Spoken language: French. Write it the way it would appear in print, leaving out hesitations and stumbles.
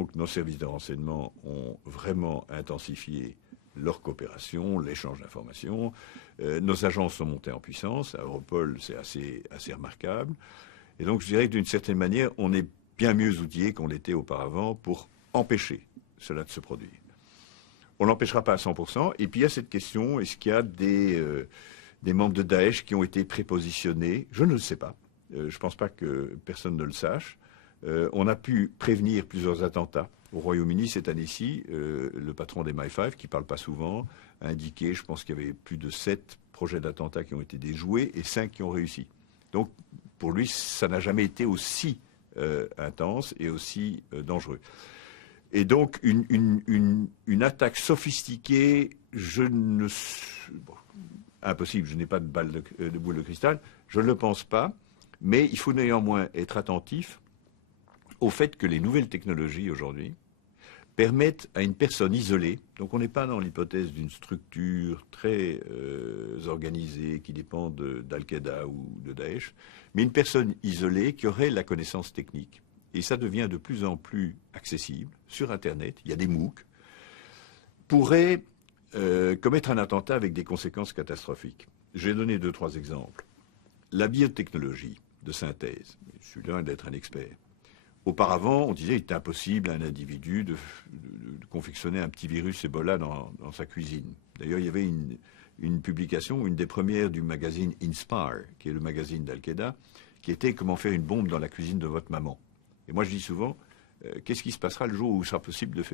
donc nos services de renseignement ont vraiment intensifié leur coopération, l'échange d'informations. Nos agences sont montées en puissance. À Europol, c'est assez remarquable. Et donc, je dirais que d'une certaine manière, on est bien mieux outillé qu'on l'était auparavant pour empêcher cela de se produire. On n'empêchera pas à 100%. Et puis, il y a cette question, est-ce qu'il y a des membres de Daesh qui ont été prépositionnés? Je ne le sais pas. Je ne pense pas que personne ne le sache. On a pu prévenir plusieurs attentats. Au Royaume-Uni, cette année-ci, le patron des MI5, qui ne parle pas souvent, a indiqué, je pense qu'il y avait plus de 7 projets d'attentats qui ont été déjoués et 5 qui ont réussi. Donc, pour lui, ça n'a jamais été aussi intense et aussi dangereux. Et donc, une attaque sophistiquée, impossible, je n'ai pas de boule de cristal, je ne le pense pas, mais il faut néanmoins être attentif au fait que les nouvelles technologies aujourd'hui permettent à une personne isolée, donc on n'est pas dans l'hypothèse d'une structure très organisée qui dépend d'Al-Qaïda ou de Daesh, mais une personne isolée qui aurait la connaissance technique. Et ça devient de plus en plus accessible sur Internet, il y a des MOOC, pourrait commettre un attentat avec des conséquences catastrophiques. Je vais donner 2-3 exemples. La biotechnologie de synthèse, je suis loin d'être un expert. Auparavant, on disait qu'il était impossible à un individu de confectionner un petit virus Ebola dans sa cuisine. D'ailleurs, il y avait une publication, une des premières du magazine Inspire, qui est le magazine d'Al-Qaïda, qui était « Comment faire une bombe dans la cuisine de votre maman ». Et moi, je dis souvent, qu'est-ce qui se passera le jour où il sera possible de faire